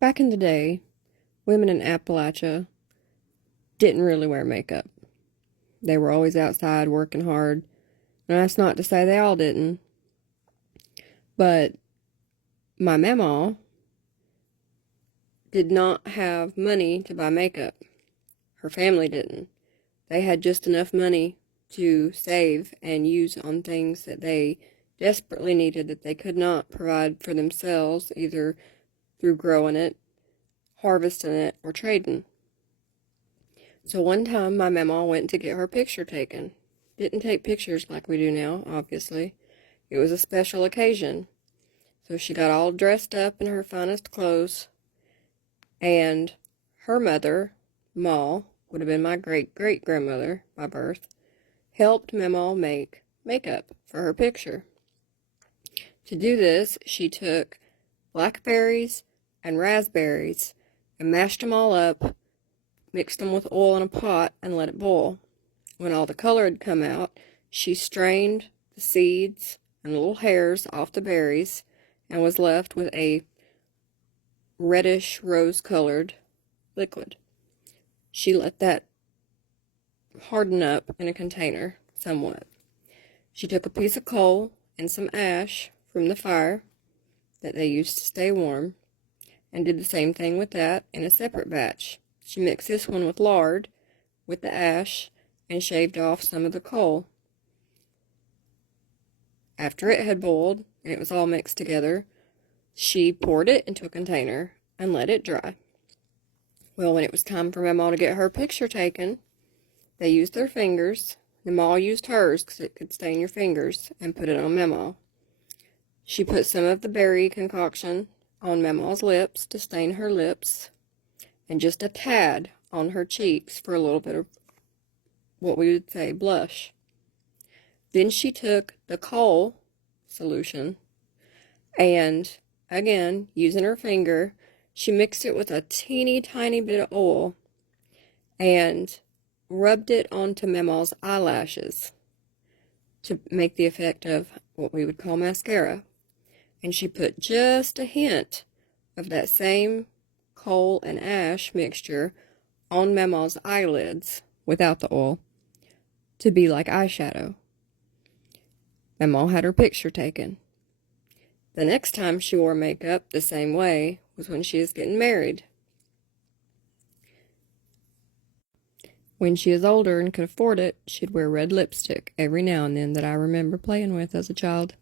Back in the day, women in Appalachia didn't really wear makeup. They were always outside working hard. And that's not to say they all didn't. But my Mamaw did not have money to buy makeup. Her family didn't. They had just enough money to save and use on things that they desperately needed that they could not provide for themselves, either through growing it, harvesting it, or trading. So one time my Mamaw went to get her picture taken. Didn't take pictures like we do now, obviously. It was a special occasion. So she got all dressed up in her finest clothes, and her mother, Ma, would have been my great-great-grandmother by birth, helped Mamaw make makeup for her picture. To do this, she took blackberries and raspberries and mashed them all up, mixed them with oil in a pot, and let it boil. When all the color had come out, she strained the seeds and little hairs off the berries and was left with a reddish rose-colored liquid. She let that harden up in a container somewhat. She took a piece of coal and some ash from the fire that they used to stay warm and did the same thing with that in a separate batch. She mixed this one with lard with the ash and shaved off some of the coal. After it had boiled and it was all mixed together, she poured it into a container and let it dry. Well, when it was time for Mamaw to get her picture taken, they used their fingers. Mamaw used hers because it could stain your fingers, and put it on Mamaw. She put some of the berry concoction on Mamaw's lips to stain her lips, and just a tad on her cheeks for a little bit of what we would say blush. Then she took the coal solution and, again, using her finger, she mixed it with a teeny tiny bit of oil and rubbed it onto Mamaw's eyelashes to make the effect of what we would call mascara. And she put just a hint of that same coal and ash mixture on Mamaw's eyelids without the oil to be like eyeshadow. Mamaw had her picture taken. The next time she wore makeup the same way was when she was getting married. When she was older and could afford it, she'd wear red lipstick every now and then that I remember playing with as a child.